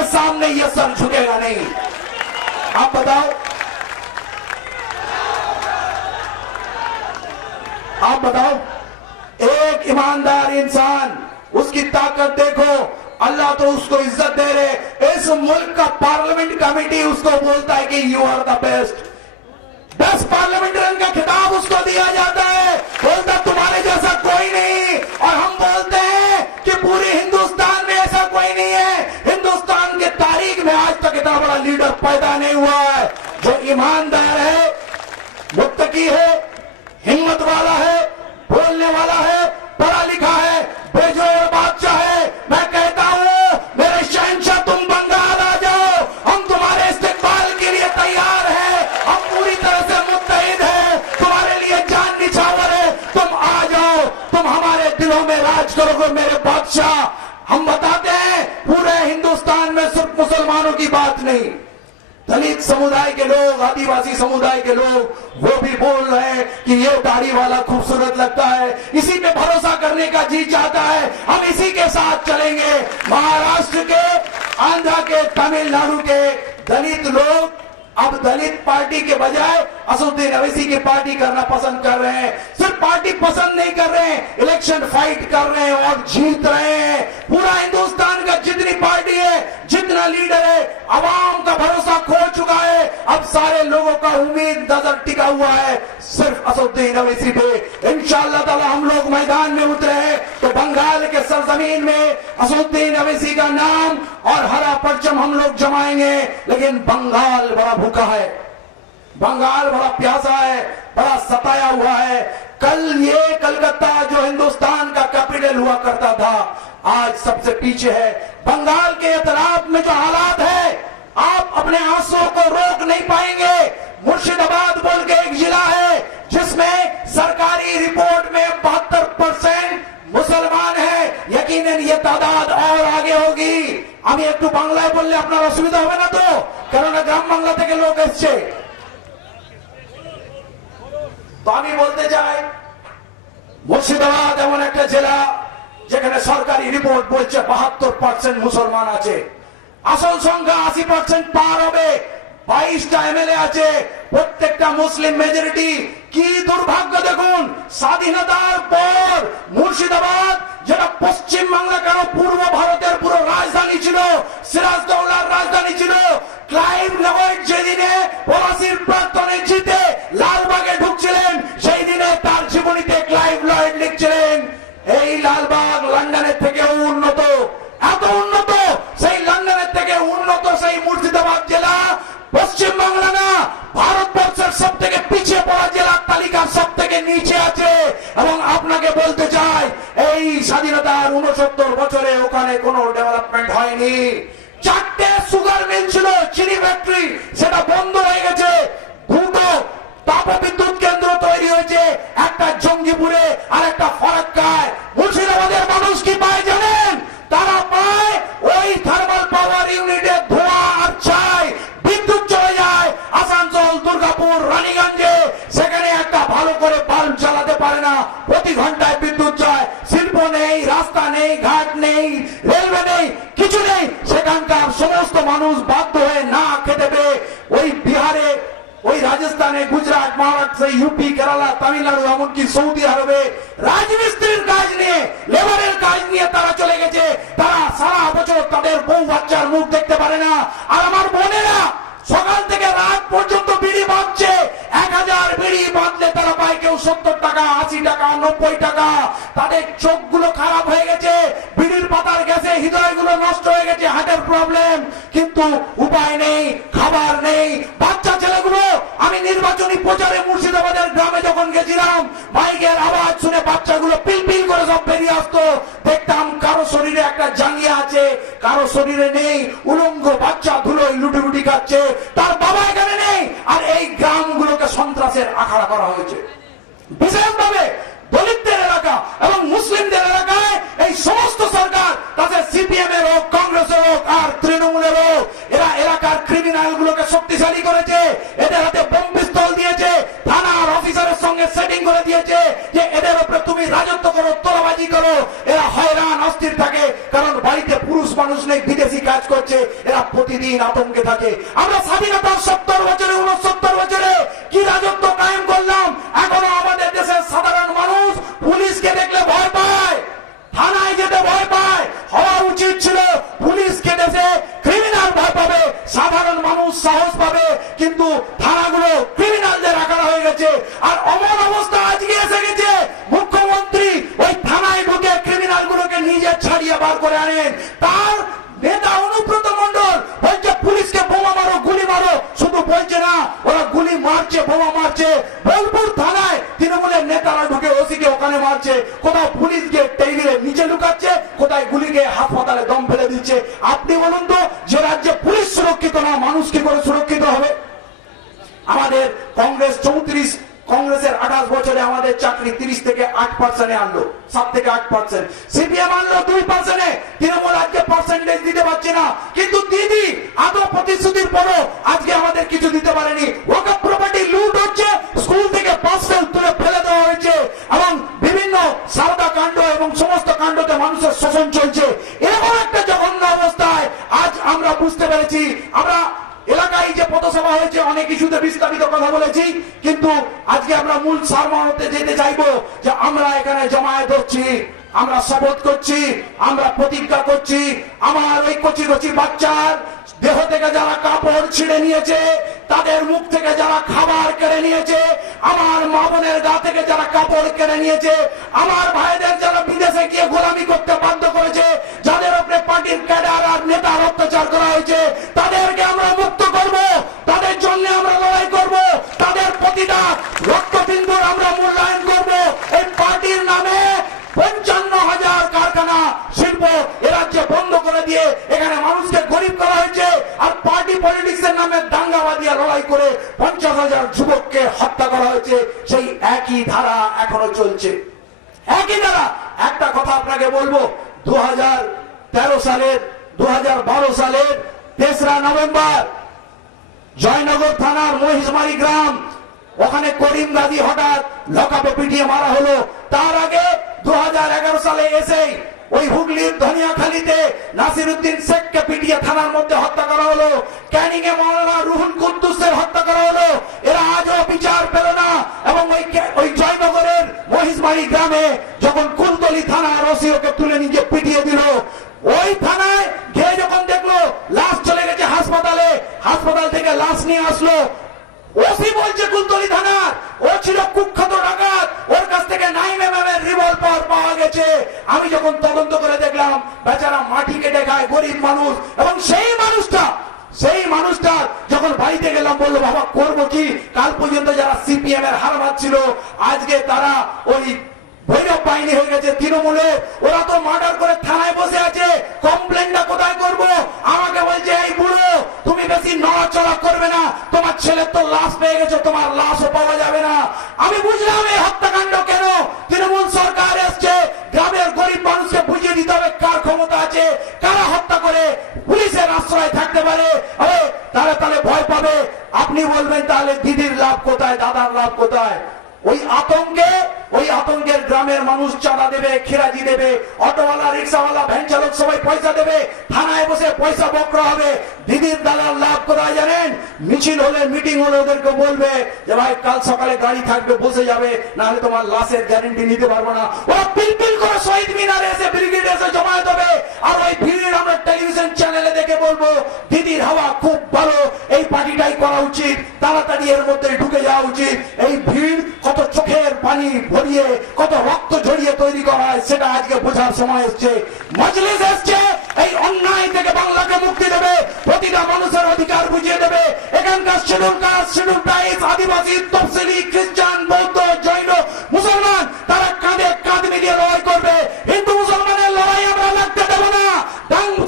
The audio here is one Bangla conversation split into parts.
के सामने ये सर झुकेगा नहीं। आप बताओ, आप बताओ, एक ईमानदार इंसान, उसकी ताकत देखो, अल्लाह तो उसको इज्जत दे रहे। इस मुल्क का पार्लियामेंट कमेटी उसको बोलता है कि you are the best. 10 parliamentarian का खिताब उसको दिया जाता है, बोलता तुम्हारे जैसा कोई नहीं। और हम बोलते हैं कि पूरे हिंदुस्तान में ऐसा कोई नहीं है। हिंदुस्तान के तारीख में आज तक इतना बड़ा लीडर पैदा नहीं हुआ है जो ईमानदार है, मुत्तकी है, हिम्मत वाला है, बोलने वाला है, पढ़ा लिखा है, बेजोड़ बादशाह है। मैं कहता हूं मेरे शहंशाह, तुम बंगाल आ जाओ, हम तुम्हारे इस्तेमाल के लिए तैयार हैं, हम पूरी तरह से मुत्तहिद हैं, तुम्हारे लिए जान निछावर है। तुम आ जाओ, तुम हमारे दिलों में राज करोगे मेरे बादशाह। हम बताते हैं पूरे हिंदुस्तान में सिर्फ मुसलमानों की बात नहीं, दलित समुदाय के लोग, आदिवासी समुदाय के लोग, वो भी बोल रहे हैं कि ये दाढ़ी वाला खूबसूरत लगता है, इसी पे भरोसा करने का जी चाहता है, हम इसी के साथ चलेंगे। महाराष्ट्र के, आंध्र के, तमिलनाडु के दलित लोग अब दलित पार्टी के बजाय असदुद्दीन अवैसी की पार्टी करना पसंद कर रहे हैं। सिर्फ पार्टी पसंद नहीं कर रहे हैं, इलेक्शन फाइट कर रहे हैं और जीत रहे हैं। पूरा हिंदुस्तान का जितनी पार्टी है, जितना लीडर है, आवाम का भरोसा खो चुका है। अब सारे लोगों का उम्मीद नजर टिका हुआ है सिर्फ असदुद्दीन अवैसी पे। इंशाअल्लाह ताला हम लोग मैदान में उतरे हैं तो बंगाल के सरजमीन में असदुद्दीन अवैसी का नाम और हरा परचम हम लोग जमाएंगे। लेकिन बंगाल बड़ा भूखा है, बंगाल बड़ा प्यासा है, बड़ा सताया हुआ है। कल ये कलकत्ता जो हिंदुस्तान का कैपिटल हुआ करता था, आज सबसे पीछे है। बंगाल के एतराफ में जो हालात है, आप अपने आंसुओं को रोक नहीं पाएंगे। मुर्शिदाबाद बोल के एक जिला है जिसमें सरकारी रिपोर्ट में 72% मुसलमान है। यकीनन ये तादाद और आगे होगी। আমি একটু বাংলায় বললে আপনার অসুবিধা হবে না তো? কারণ গ্রাম বাংলা থেকে লোক এসছে। তো আমি বলতে চাই, মুর্শিদাবাদ এমন একটা জেলা যেখানে সরকারি রিপোর্ট বলছে 72% মুসলমান আছে, আসল সংখ্যা 80% পার হবে। 22টা এমএলএ আছে, প্রত্যেকটা মুসলিম মেজরিটি। কি দুর্ভাগ্য দেখুন, স্বাধীনতার পর মুর্শিদাবাদ যেটা পশ্চিম বাংলা কেন পূর্ব ভারতের পুরো রাজধানী ছিল, সিরাজদৌল্লার রাজধানী ছিল, ক্লাইভ লয়েড যেদিনে পলাশির প্রাক্তনে জিতে লালবাগে ঢুকছিলেন, সেই দিনে তার জীবনীতে ক্লাইভ লয়েড লিখছিলেন এই লালবাগ লন্ডনের থেকেও উন্নত। এত উন্নত, সেই লন্ডনের থেকে উন্নত সেই মুর্শিদাবাদ জেলা পশ্চিম বাংলা না, ভারতবর্ষের সব থেকে পিছিয়ে পড়া জেলার তালিকার সব থেকে নিচে আছে। এবং আপনাকে বলতে চাই, এই স্বাধীনতার 69 বছরে ওখানে কোনো ডেভেলপমেন্ট হয়নি। 4টে সুগার মিল ছিল, চিনি ফ্যাক্টরি, সেটা বন্ধ হয়ে গেছে। 2টো তাপবিদ্যুৎ কেন্দ্র তৈরি হয়েছে, একটা জঙ্গিপুরে আর একটা ফরাক্কায়। মুর্শিদাবাদের মানুষ কি পায় জানেন? তারা পায় ওই থার্মাল পাওয়ার ইউনিটে ধোঁয়া আর ছাই, বিদ্যুৎ চলে যায় আসানসোল, দুর্গাপুর, রানীগঞ্জে, সেখানে একটা ভালো করে বাল্ব চালাতে পারে না, প্রতি ঘন্টায় বিদ্যুৎ যায়। শিল্প নেই, রাস্তা নেই, ঘাট নেই, রেলওয়ে নেই, কিছু নেই। সেখানকার সমস্ত মানুষ বাধ্য হয়ে না খেতে পেয়ে ওই বিহারে, ওই রাজস্থানে, গুজরাট, মহারাষ্ট্র, ইউপি, কেরালা, তামিলনাড়ু, এমনকি সৌদি আরবে রাজমিস্ত্রির কাজ নিয়ে, লেবারের কাজ নিয়ে তারা চলে গেছে। তারা সারা বছর তাদের বউ বাচ্চার মুখ দেখতে পারে না। আর আমার বোনেরা সকাল থেকে রাত পর্যন্ত বিড়ি বাঁধছে। 1000 বিড়ি বাঁধলে তারা পায় কেউ 70 টাকা, 80 টাকা, 90 টাকা। তাদের চোখগুলো খারাপ হয়ে গেছে, বিড়ির পাতার গ্যাসে হৃদয়গুলো নষ্ট হয়ে গেছে, হার্টের প্রবলেম। কিন্তু উপায় নেই, খাবার নেই। বাচ্চা ছেলেগুলো, আমি নির্বাচনী প্রচারে মুর্শিদাবাদের গ্রামে যখন গেছিলাম, মাইকের আওয়াজ শুনে বাচ্চাগুলো পিলপিল করে সব বেরিয়ে আসতো। দেখতাম কারো শরীরে একটা জাঙ্গিয়া আছে, কারো শরীরে নেই। উলঙ্গ বাচ্চা ধুলোয় লুটিলুটি খাচ্ছে, তার বাবা এখানে নেই। আর এই গ্রামগুলোকে সন্ত্রাসের আখাড়া করা হয়েছে। বিশেষভাবে দলিতদের এলাকা এবং মুসলিমদের এলাকায় এই সমস্ত সরকার, তাতে সিপিএম এর হোক, কংগ্রেসের হোক আর তৃণমূলের হোক, এরা এলাকার ক্রিমিনাল গুলোকে শক্তিশালী করেছে। এদের হাতে বোম পিস্তল দিয়েছে, থানার অফিসারের সঙ্গে সেটিং করে দিয়েছে যে এদের উপরে তুমি রাজত্ব করো, তোলাবাজি করো, এরা হয়রান অস্থির থাকে, কারণ বাড়িতে পুরুষ মানুষ নেই, বিদেশি কাজ করছে, এরা প্রতিদিন আতঙ্কে থাকে। আমরা স্বাধীনতার 70 বছরে 69 বছরে কি রাজত্ব কায়েম করলাম, এখনো আমাদের দেশের সাধারণ মানুষ পুলিশকে দেখলে ভয় পায়, থানায় যেতে ভয় পায়। হওয়া উচিত ছিল পুলিশকে দেখে ক্রিমিনাল ভয় পাবে, সাধারণ মানুষ সাহস পাবে, কিন্তু থানাগুলো ক্রিমিনালদের আকার হয়ে গেছে। আর অমন অবস্থা আজকে এসে গেছে, মুখ্যমন্ত্রী ওই থানায় ঢুকে ক্রিমিনাল গুলোকে নিজে ছাড়িয়ে বার করে আনেন। তার নেতা অনুব্রত মণ্ডল বলছে পুলিশকে বোমা মারো, গুলি মারো, শুধু বলছে না, ওরা গুলি মারছে, বোমা মারছে। বোলপুর থানায় তৃণমূলের নেতারা ঢুকে ওসিকে ওখানে মারছে, কোথাও পুলিশ গিয়ে টেবিলের নিচে লুকাচ্ছে, কোথায় গুলি গিয়ে হাসপাতালে দম ফেলে দিচ্ছে। আপনি বলুন তো, যে রাজ্যে পুলিশ সুরক্ষিত না, মানুষ কি করে সুরক্ষিত হবে? আমাদের কংগ্রেস 34, কংগ্রেসের 28 বছরে আমাদের চাকরি 30 থেকে 8% আনলো, 7 থেকে 8%। সিপিএম আনলো 2%, তৃণমূল আজকে পার্সেন্টেজ দিতে পারছে না। কিন্তু দিদি আদৌ প্রতিশ্রুতির পরও আজকে আমাদের কিছু দিতে পারেনি। ওয়াকফ প্রপার্টি লুট হচ্ছে, স্কুল থেকে পাস ফেল তুলে ফেলে দেওয়া হয়েছে, এবং বিভিন্ন সারদা কাণ্ড এবং সমস্ত কাণ্ডতে মানুষের শোষণ চলছে। এরকম একটা জঘন্য অবস্থায় আজ আমরা বুঝতে পেরেছি, আমরা এলাকায় যে পথসভা হয়েছে অনেক ইস্যুতে বিস্তারিত কথা বলেছি, কিন্তু আজকে আমরা মূল সারমর্মতে যেতে চাইবো যে আমরা এখানে জমায়েত হচ্ছি, আমরা শপথ করছি, আমরা প্রতিজ্ঞা করছি, আমার ওই কচি কচি বাচ্চার দেহ থেকে যারা কাপড় ছিঁড়ে নিয়েছে, তাদের মুখ থেকে যারা খাবার কেড়ে নিয়েছে, আমার মা বোনের গা থেকে যারা কাপড় কেড়ে নিয়েছে, আমার ভাইদের যারা বিদেশে গিয়ে গোলামি করতে বাধ্য করেছে, যাদের উপরে পার্টির ক্যাডার আর নেতার অত্যাচার করা হয়েছে, তাদেরকে আমরা মুক্ত করব, তাদের জন্য আমরা লড়াই করব, তাদের প্রতিটা রক্তবিন্দুর আমরা মূল্যায়ন করব। এই পার্টির নামে 55,000 কারখানা শিল্প এ রাজ্যে বন্ধ করে দিয়ে এখানে মানুষকে গরিব করা হয়েছে, আর পার্টি পলিটিক্সের নামে দাঙ্গাবাদিয়া লড়াই করে 50,000 যুবককে হত্যা করা হয়েছে। সেই একই ধারা এখনো চলছে, একই ধারা। একটা কথা আপনাকে বলবো, 2012 সালের 3রা নভেম্বর জয়নগর থানার মহিষমারি গ্রাম, ওখানে করিম গাজী হঠাৎ লকআপে পিটিয়ে মারা হলো। তার আগে 2011 সালে এসে ওই হুগলির ধনিয়াখালীতে নাসিরউদ্দিন শেখকে পিটিয়ে থানার মধ্যে হত্যা করা হলো। ক্যানিং এ মাওলানা রুহুল কুদ্দুসের হত্যা করা হলো। এরা আজও বিচার পেল না। এবং ওই জয়নগরের মহিষমারি গ্রামে যখন কুলতলি থানার ওসি ওকে তুলে নিয়ে পিটিয়ে দিল, ওই থানায় গিয়ে যখন দেখলো লাশ চলে গেছে হাসপাতালে, হাসপাতাল থেকে লাশ নিয়ে আসলো, ওসি বলছে কুলতলি থানার ও ছিল কুখ্যাত ডাকাত, ওর কাছ থেকে 9mm এর রিভলভার পাওয়া গেছে। আমি যখন তদন্ত করে দেখলাম, বেচারা মাটি কেটে খায়, গরিব মানুষ। এবং সেই মানুষটা যখন বাড়িতে গেলাম, বললো বাবা করবো কি? কাল পর্যন্ত যারা সিপিএম এর হারবাদ ছিল, আজকে তারা ওই ভৈরব বাহিনী হয়ে গেছে তৃণমূলে। ওরা তো মার্ডার করে থানায় বসে আছে, কমপ্লেনটা কোথায় করব? আমাকে বলছে এই বুড়ো তুমি বেশি নড়াচড়া করবে না, তোমার ছেলের তো লাশ পেয়ে গেছে, তোমার লাশও পাওয়া যাবে না। আমি বুঝলাম এই হত্যাকাণ্ড কেন। তৃণমূল সরকার এসছে, গ্রামের গরিব মানুষকে বুঝিয়ে দিতে হবে কার ক্ষমতা আছে, কারা হত্যা করে পুলিশের আশ্রয় থাকতে পারে, তাহলে ভয় পাবে। আপনি বলবেন তাহলে দিদির লাভ কোথায়, দাদার লাভ কোথায়? ওই আতঙ্কের গ্রামের মানুষ চাঁদা দেবে, খিরাজি দেবে, অটোওয়ালা, রিক্সাওয়ালা, ভ্যান চালক সবাই পয়সা দেবে, থানায় বসে পয়সা বকরা হবে। দিদির দালার লাভ কোথায় জানেন? মিছিল হলে, মিটিং হলে ওদেরকে বলবে যে ভাই কাল সকালে গাড়ি থাকবে, বসে যাবে, নাহলে তোমার লাশের গ্যারেন্টি নিতে পারবো না। ওরা পিলপিল করে শহীদ মিনারে এসে, ব্রিগেড এসে জমায়েত হবে, আর ওই ভিড় আমরা টেলিভিশন চ্যানেলে দেখে বলবো দিদির হাওয়া খুব ভালো, এই পার্টিটাই করা উচিত, তাড়াতাড়ি এর মধ্যে ঢুকে যাওয়া উচিত। এই ভিড় কত চোখের পানি ভরিয়ে, কত রক্ত ঝরিয়ে তৈরি করা হয়, সেটা আজকে বোঝার সময় এসছে। মজলিস এসছে এই অন্যায় থেকে বাংলাকে মুক্তি দেবে, প্রতিটা মানুষের অধিকার বুঝিয়ে দেবে। এখানকার শিডিউল কাস্ট, শিডিউল ট্রাইবস, আদিবাসী, তফসিলি, খ্রিস্টান, বৌদ্ধ, জৈন, মুসলমান, তারা কাঁধে কাঁধ মিলিয়ে লড়াই করবে। হিন্দু মুসলমানের লড়াই আমরা লাগতে দেবো না,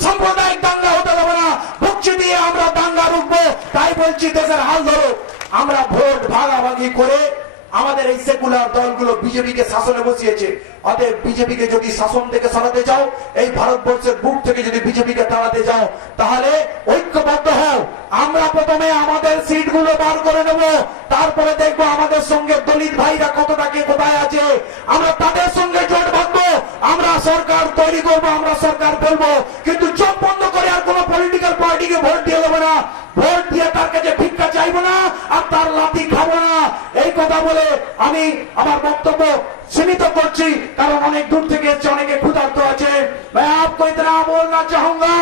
সাম্প্রদায়িক দাঙ্গা হতে দেবো না, ভক্তি দিয়ে আমরা দাঙ্গা রুখবো। তাই বলছি দেশের হাল ধরো। আমরা ভোট ভাগাভাগি করে আমাদের এই সেকুলার দলগুলো বিজেপিকে শাসনে বসিয়েছে। অতএব বিজেপিকে যদি শাসন থেকে সরাতে চাও, এই ভারতবর্ষের বুক থেকে যদি বিজেপিকে তাড়াতে চাও, তাহলে ঐক্যবদ্ধ হও। আমরা প্রথমে আমাদের সিটগুলো বার করে নেব, তারপরে দেখবো আমাদের সঙ্গে দলিত ভাইরা কতটাকে কোথায় আছে, আমরা তাদের সঙ্গে জোট বাঁধবো, আমরা সরকার তৈরি করবো, আমরা সরকার বলবো, কিন্তু চোখ বন্ধ করে আর কোন পলিটিক্যাল পার্টিকে ভোট দিয়ে দেবো না, ভোট দিয়ে তার কাছে ভিক্ষা চাইবো না আর তার লাথি খাবো না। এই কথা বলে আমি আমার বক্তব্য सीमित করছি, কারণ অনেক দূর থেকে এসেছে, অনেকে ক্ষুধার্ত আছে। मैं आपको इतना बोलना चाहूंगा,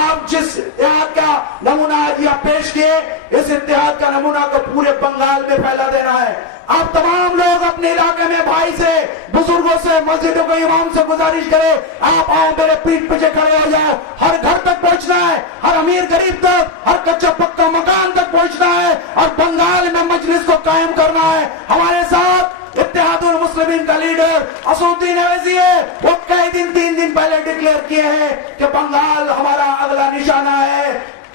आप जिस इत्तेहाद का नमूना आज यहाँ पेश किए, इस इत्तेहाद का नमूना को पूरे बंगाल में फैला देना है। आप तमाम लोग अपने इलाके में भाई से, बुजुर्गों से, मस्जिदों के इमाम से गुजारिश करें, आप आओ मेरे पीठ पीछे खड़े हो जाओ, हर घर तक पहुंचना है, हर अमीर गरीब तक, हर कच्चा पक्का मकान तक पहुंचना है और बंगाल में मजलिस को कायम करना है। हमारे साथ इत्तेहादुल मुस्लिमीन का लीडर असदुद्दीन अवैसी है, वो कई दिन 3 दिन पहले डिक्लेयर किए हैं कि बंगाल हमारा अगला निशाना है।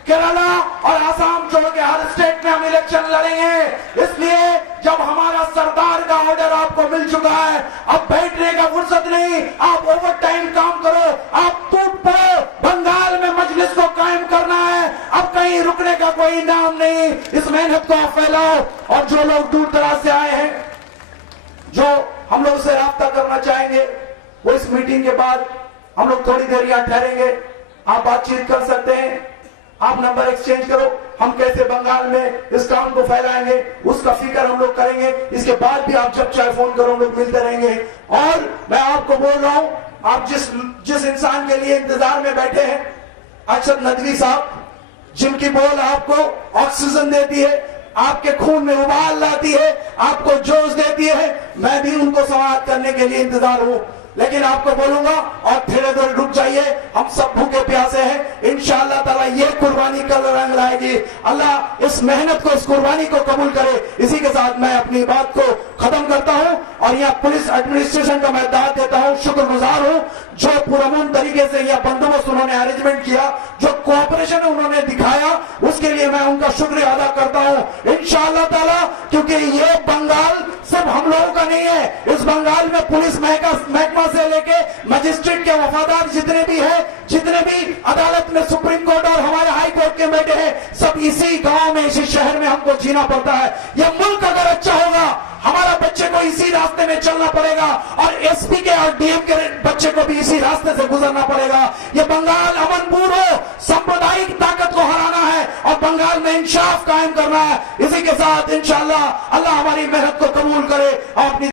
केरला और आसाम छोड़ के हर स्टेट में हम इलेक्शन लड़ेंगे, इसलिए जब हमारा सरदार का ऑर्डर आपको मिल चुका है, अब बैठने का फुर्सत नहीं, आप ओवर टाइम काम करो, आप टूट पड़ो, बंगाल में मजलिस को कायम करना है, अब कहीं रुकने का कोई नाम नहीं। इस मेहनत को आप फैलाओ और जो लोग दूर दराज से आए हैं, जो हम लोग से राब्ता करना चाहेंगे, वो इस मीटिंग के बाद हम लोग थोड़ी देर यहाँ ठहरेंगे, आप बातचीत कर सकते हैं, आप नंबर एक्सचेंज करो, हम कैसे बंगाल में इस काम को फैलाएंगे उसका फिक्र हम लोग करेंगे। इसके बाद भी आप जब चाहे फोन करो, हम लोग मिलते रहेंगे। और मैं आपको बोल रहा हूं, आप जिस इंसान के लिए इंतजार में बैठे हैं, अरशद नदवी साहब, जिनकी बोल आपको ऑक्सीजन देती है, आपके खून में उबाल लाती है, आपको जोश देती है, मैं भी उनको समाप्त करने के लिए इंतजार हूं। लेकिन आपको बोलूंगा और थोड़ी देर रुक जाइए, हम सब भूखे प्यासे हैं, इंशाअल्लाह ताला ये कुर्बानी कल रंग लाएगी। अल्लाह इस मेहनत को, इस कुर्बानी को कबूल करे। इसी के साथ मैं अपनी बात को खत्म करता हूं और यहाँ पुलिस एडमिनिस्ट्रेशन का मैं दाद देता हूं, शुक्रगुजार हूं, जो पुरअमन तरीके से यह बंदोबस्त उन्होंने अरेंजमेंट किया, जो कोऑपरेशन उन्होंने दिखाया, उसके लिए मैं उनका शुक्रिया अदा करता हूं। इंशाअल्लाह ताला, क्योंकि ये बंगाल सिर्फ हम लोगों का नहीं है, इस बंगाल में पुलिस महकमा से लेके मजिस्ट्रेट के वफादार जितने भी हैं, जितने भी अदालत में सुप्रीम कोर्ट और हमारे हाई कोर्ट के बैठे हैं, सब इसी गांव में, इसी शहर में हमको जीना पड़ता है। यह मुल्क अगर अच्छा होगा, हमारा बच्चे को इसी रास्ते में चलना पड़ेगा और एसपी के और डीएम के बच्चे को भी इसी रास्ते से गुजरना पड़ेगा। ये बंगाल अमनपूर्ण हो, सांप्रदायिक ताकत को हराना है और बंगाल में इंसाफ कायम करना है। इसी के साथ इंशाअल्लाह अल्लाह हमारी मेहनत को कबूल करे और अपनी